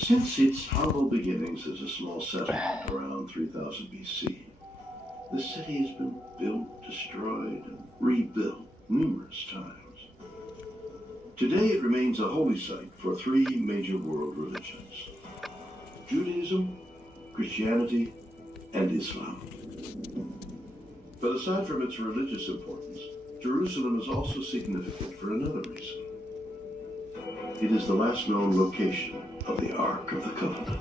Since its humble beginnings as a small settlement around 3000 BC, the city has been built, destroyed, and rebuilt numerous times. Today it remains a holy site for three major world religions: Judaism, Christianity, and Islam. But aside from its religious importance, Jerusalem is also significant for another reason. It is the last known location of the Ark of the Covenant.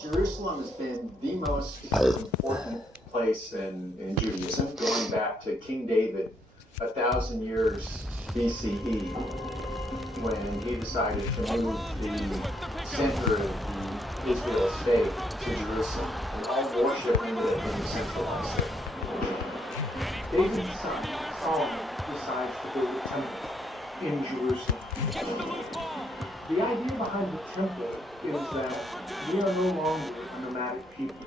Jerusalem has been the most important place in Judaism, going back to King David 1,000 years BCE, when he decided to move the center of the Israel state to Jerusalem, and all worship ended up being centralized there. David's son, Solomon, decides to build a temple in Jerusalem. The idea behind the temple is that we are no longer a nomadic people.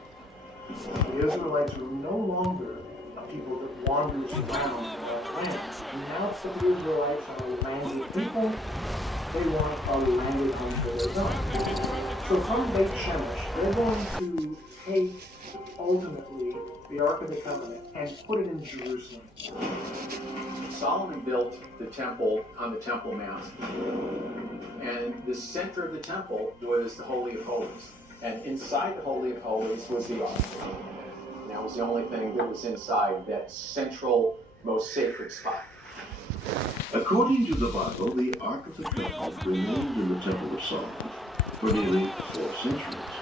The Israelites are no longer a people that wanders around in our land. And now that the Israelites are a landed people, they want a landed home for their own. So from Beit Shemesh, they're going to take, ultimately, the Ark of the Covenant and put it in Jerusalem. Solomon built the temple on the Temple Mount, and the center of the temple was the Holy of Holies. And inside the Holy of Holies was the Ark. And that was the only thing that was inside that central, most sacred spot. According to the Bible, the Ark of the Covenant remained in the Temple of Solomon for nearly 4 centuries.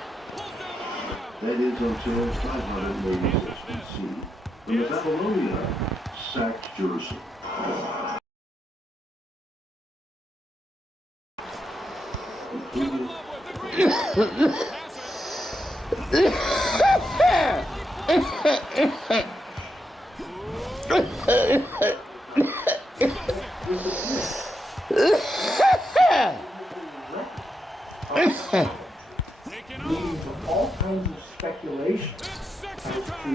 That is until 586 BC, when the Babylonians sacked Jerusalem. Leading to all kinds of speculation as to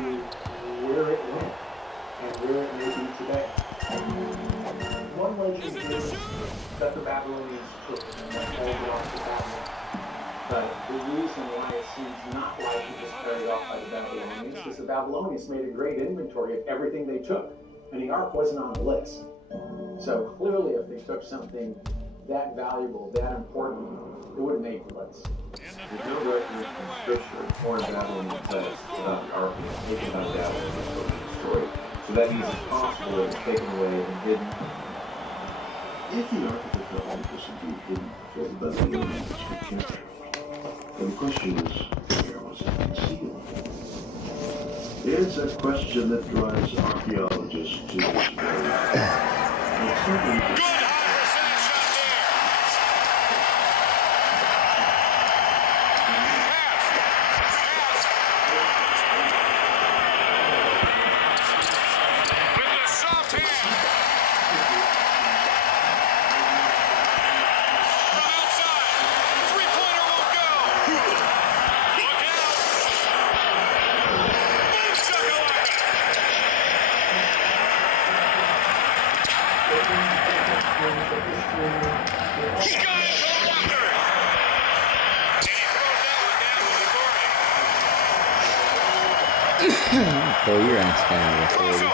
where it went and where it may be today. One legend is that the Babylonians took it and that all belongs to Babylon. But the reason why it seems not like it was carried off by the Babylonians is the Babylonians made a great inventory of everything they took, and the Ark wasn't on the list. So clearly, if they took something that valuable, that important, it would have made the list. There's no record from Scripture or in Babylon that says about the Ark being taken out of Babylon and totally destroyed. So that means it's possible that it was taken away and hidden. If the Ark of the Covenant was indeed hidden before the Babylonians could capture it, then the question is, where was it concealed? It's a question that drives archaeologists to this very day. Oh, your ass down with 40.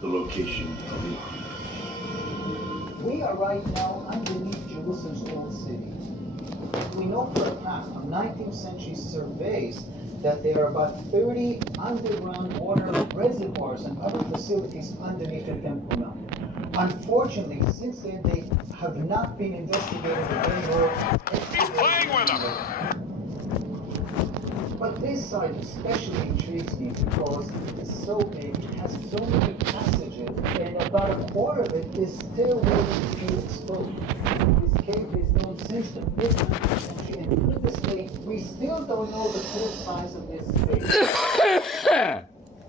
The location of We are right now underneath Jerusalem's old city. We know for a fact from 19th century surveys that there are about 30 underground water reservoirs and other facilities underneath the Temple Mount. Unfortunately, since then they have not been investigated anymore. He's playing with them. But this site especially intrigues me because it's so big, it has so many passages, and about a quarter of it is still waiting to be exposed. This cave is known since the 15th century, and to this day, we still don't know the full size of this cave.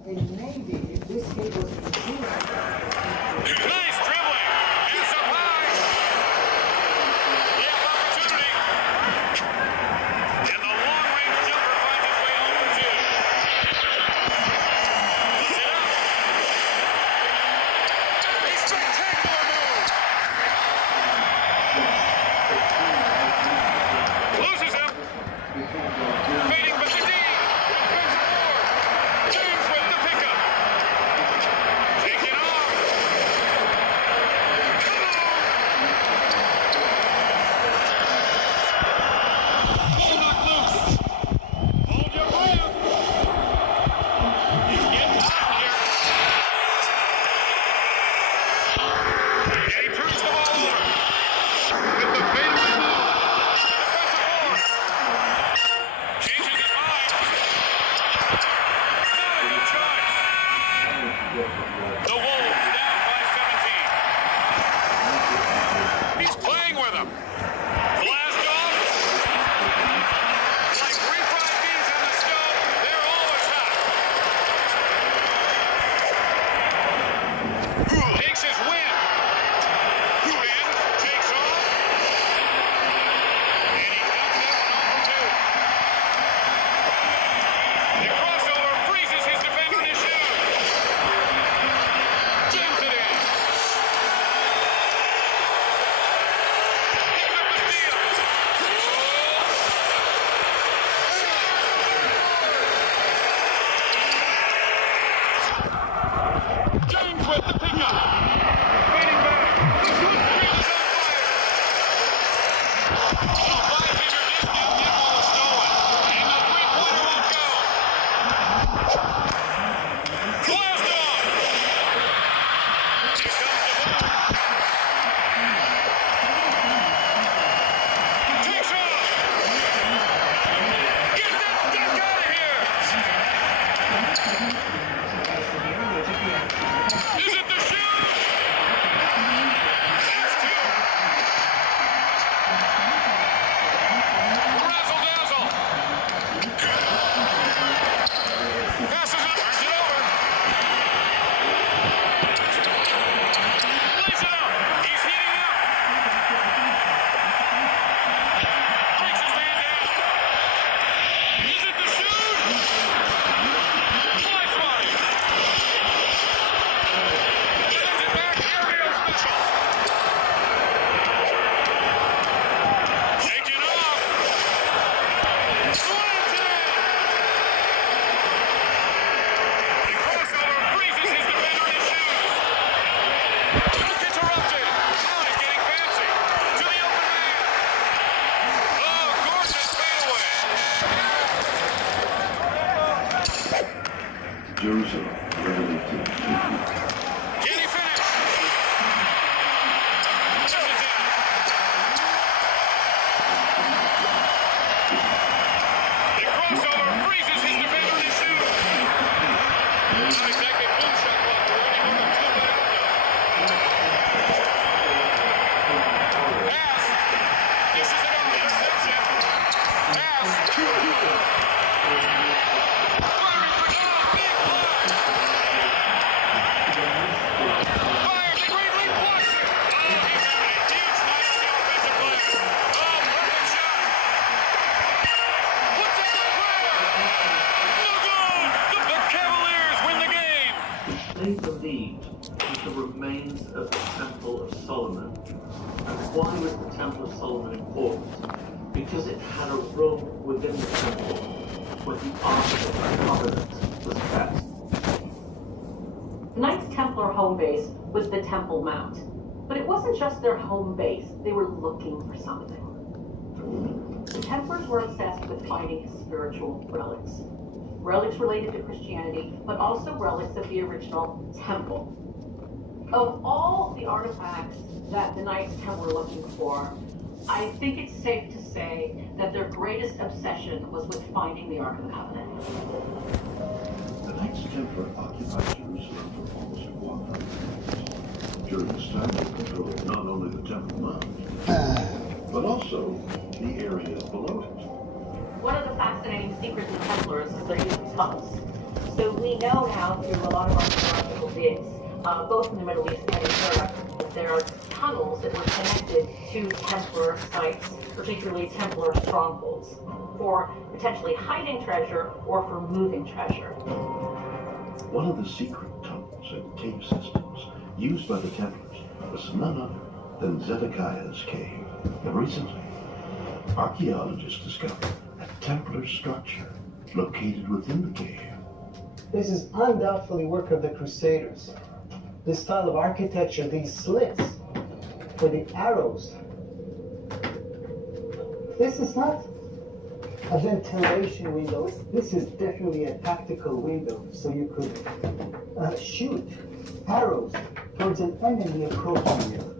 And maybe if this cave was used, Nice dribbling. It's up high. They have opportunity. And the long-range jumper finds his way home for two. Puts it up. A spectacular move. Loses him. Fading but the D. James with the pickup. Take it off. Ball knocked loose. Hold your breath. He's getting hot here. And he turns the ball over. With the fadeaway move. Defensive board. Changes his mind. Not a good choice. The Wolves down by 17. He's playing with them. Blast off. Like refried beans on the stove, they're always hot. Takes his win. Julian takes off. And he dumps it on for two. The crossover freezes his defender in his shoes. Jams it in. Picks up the steal. James with the pickup. Fading back. The good screen is on fire. A 5-meter discount net ball is stolen. And the three-pointer won't go. Blast off. Here comes the ball. Takes off. Get that duck out of here. Is it the shoot? That's two. Razzle dazzle. Passes it, turns it over. Lays it out. He's heating up. Breaks his man down. Is it the shoot? Fly fly. Sends it back. Ariel special. Take it off. Slams it in. The crossover freezes his defender in his shoes. Dunk interrupted. Now he's getting fancy. To the open man. Oh, gorgeous fadeaway. Jerusalem, revolution. Can he finish? Does it down. The crossover freezes his defender in his shoes. Not exactly boom shot block, but running over two by Pass. Dishes it on. Interception. Pass. Firing for big block. Fires the Great League blocks it. Oh, he's having a huge night on the offensive glass. Oh, perfect shot. Puts up the prayer. No good. The Cavaliers win the game. They believed in the remains of the Temple of Solomon. And why was the Temple of Solomon important? Because it had a room within the temple where the Ark of the Covenant was kept. The Knights Templar Templar home base was the Temple Mount. But it wasn't just their home base, they were looking for something. The Templars were obsessed with finding spiritual relics. Relics related to Christianity, but also relics of the original temple. Of all the artifacts that the Knights Templar were looking for, I think it's safe to say that their greatest obsession was with finding the Ark of the Covenant. The Knights Templar occupied Jerusalem for almost 100 years. During this time, they controlled not only the Temple Mount, but also the area below it. One of the fascinating secrets of Templars is their use of tunnels. So we know now through a lot of archaeological digs, both in the Middle East and in Europe, that there are tunnels that were connected to Templar sites, particularly Templar strongholds, for potentially hiding treasure or for moving treasure. One of the secret tunnels and cave systems used by the Templars was none other than Zedekiah's cave. And recently, archaeologists discovered a Templar structure located within the cave. This is undoubtedly work of the Crusaders. This style of architecture, these slits for the arrows. This is not a ventilation window. This is definitely a tactical window, so you could shoot arrows towards an enemy approaching you.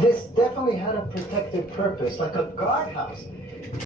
This definitely had a protective purpose, like a guardhouse.